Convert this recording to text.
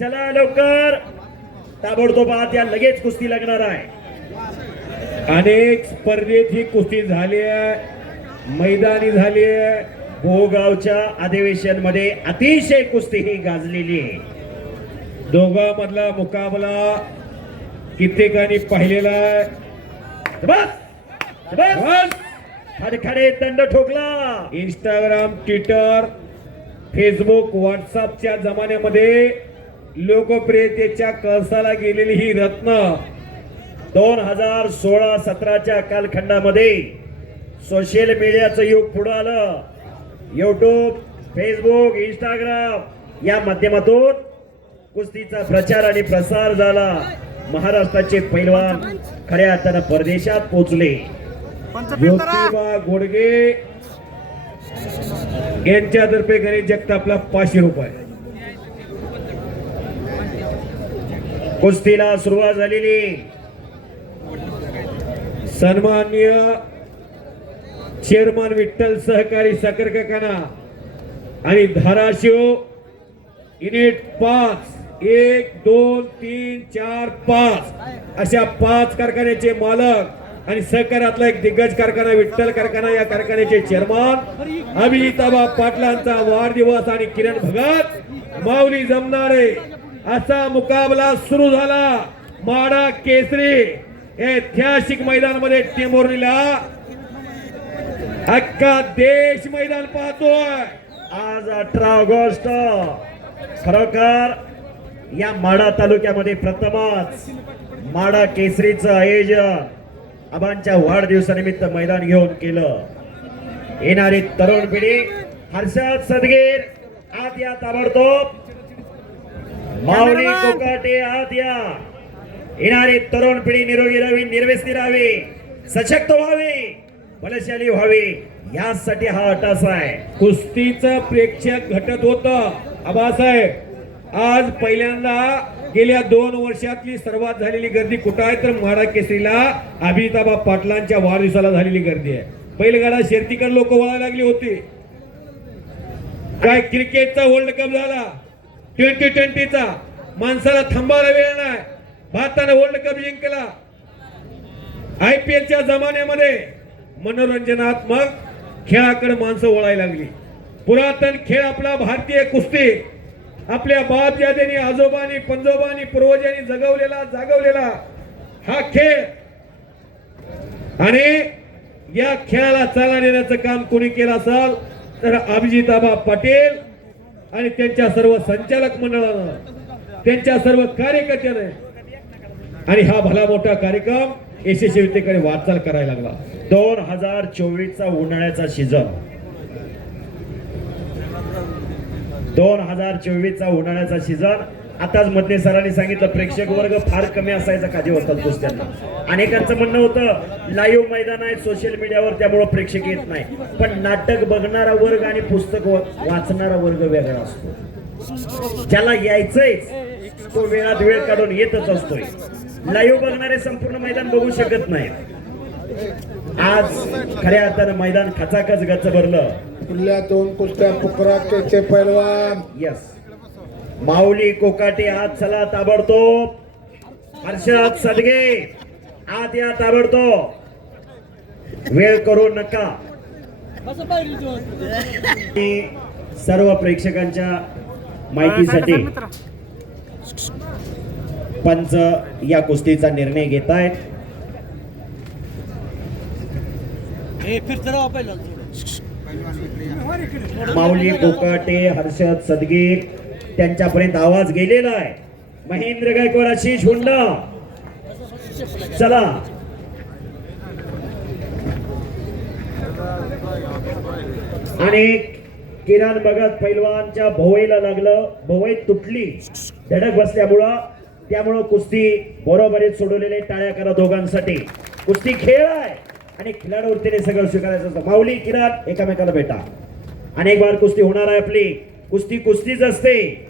चला लवकर. ताबडतोब आत या लगेच कुस्ती लागणार आहे. अनेक स्पर्धेत ही कुस्ती झाली आहे. मैदानी झाली आहे. भोगावच्या अधिवेशनमध्ये अतिशय कुस्ती ही गाजलेली आहे. दोघांमधला मुकाबला कित्येकांनी पाहिलेला आहे. बस! बस! बस! खडे खडे दंड ठोकला. इंस्टाग्राम ट्विटर फेसबुक व्हॉट्सअपच्या जमान्यामध्ये लोकप्रियतेच्या कळसाला गेलेली ही रत्न दोन हजार सोळा सतराच्या कालखंडामध्ये सोशल मीडियाचं युग पुढं आलं. युट्यूब फेसबुक इंस्टाग्राम या माध्यमातून कुस्तीचा प्रचार आणि प्रसार झाला. महाराष्ट्राचे पैलवान खऱ्या अर्थानं परदेशात पोहोचले. ज्योतिबा गोडगे यांच्यातर्फे गणेश जगतापला पाचशे रुपये. कुस्तीला सुरुवात झालेली. सन्माननीय चेअरमन विठ्ठल सहकारी साखर कारखाना आणि धाराशिव युनिट पाच. एक दोन तीन चार पाच. अशा पाच कारखान्याचे मालक आणि सहकार्यातला एक दिग्गज कारखाना विठ्ठल कारखाना या कारखान्याचे चेअरमन अभिजिताबा पाटलांचा वाढदिवस आणि किरण भगत माऊली जमणारे असा मुकाबला सुरू झाला. माडा केसरी ऐतिहासिक मैदानमध्ये टिंबोर्लीला अख्खा देश मैदान पाहतोय. आज अठरा ऑगस्ट खरोखर या माडा तालुक्यामध्ये प्रथमच माडा केसरीचं आयोजन आबांच्या वाढदिवसानिमित्त मैदान घेऊन केलं. येणारी तरुण पिढी हर्षद सदगीर आत या ताबडतोब. माऊली कोकाटे आत या. येणारी तरुण पिढी निरोगी राहावी निर्व्यसनी राहावी सशक्त व्हावी बलशाली व्हावी यासाठी हा अटास आहे. कुस्तीचं प्रेक्षक घटत होत आबासाहेब. आज पहिल्यांदा गेल्या दोन वर्षातली सर्वात झालेली गर्दी कुठं आहे? तर माडा केसरीला अभिताबा पाटलांच्या वाढदिवसाला झालेली गर्दी आहे. बैलगाडा शेतीकर लोक वळायला लागली होती. काय क्रिकेटचा वर्ल्ड कप झाला. ट्वेंटी ट्वेंटीचा. माणसाला थांबायला वेळ नाही. भारतानं वर्ल्ड कप जिंकला. आय पी एलच्या जमान्यामध्ये मनोरंजनात्मक खेळाकडे माणसं वळायला लागली. पुरातन खेळ आपला भारतीय कुस्ती. आपल्या बाप जादेने आजोबानी पंजोबानी पूर्वजांनी जगवलेला जागवलेला हा खेळ. आणि या खेळाला चालना देण्याचं काम कोणी केलं असाल तर अभिजिताबा पाटील आणि त्यांच्या सर्व संचालक मंडळानं त्यांच्या सर्व कार्यकर्त्याने. आणि हा भला मोठा कार्यक्रम यशस्वीतेकडे वाटचाल करायला लागला. दोन हजार चोवीसचा उन्हाळ्याचा सीझन दोन हजार चोवीसचा उन्हाळ्याचा सीझन आताच मधने सरांनी सांगितलं प्रेक्षक वर्ग फार कमी असायचा खादी होतात कुस्त्यांना अनेकांचं म्हणणं होतं लाईव्ह मैदान आहे सोशल मीडियावर त्यामुळं प्रेक्षक येत नाही. पण नाटक बघणारा वर्ग आणि पुस्तक वाचणारा वर्ग वेगळा असतो. ज्याला यायचंय तो वेळात वेळ काढून येतच असतोय. लाईव्ह बघणारे संपूर्ण मैदान बघू शकत नाही आज खऱ्या अर्थानं मैदान खचाखच गच भरलं. पुढल्या दोन कुस्त्या पुकराचे पैलवान. यस माऊली कोकाटे आत चला ताबडतोब. हर्षद सदगे आत या ताबडतोब. वेळ करू नका. सर्व प्रेक्षकांच्या माहितीसाठी पंच या कुस्तीचा निर्णय घेत आहेत फिर चला पहिला माऊली कोकाटे हर्षद सदगीर त्यांच्यापर्यंत आवाज गेलेला आहे. महेंद्र गायकवाड आशिष हुंडा. चला. आणि किरण बघत पैलवानच्या भोवईला लागलं. भोवई तुटली. धडक बसल्यामुळं त्यामुळं कुस्ती बरोबरीत सोडवलेले टाळ्या करा दोघांसाठी. कुस्ती खेळ आहे. आणि खिलाडूवरतीने सगळं स्वीकारायचं असतं. माऊली किरात एकामेकाला भेटा. अनेक बार कुस्ती होणार आहे आपली. कुस्ती कुस्तीच असते.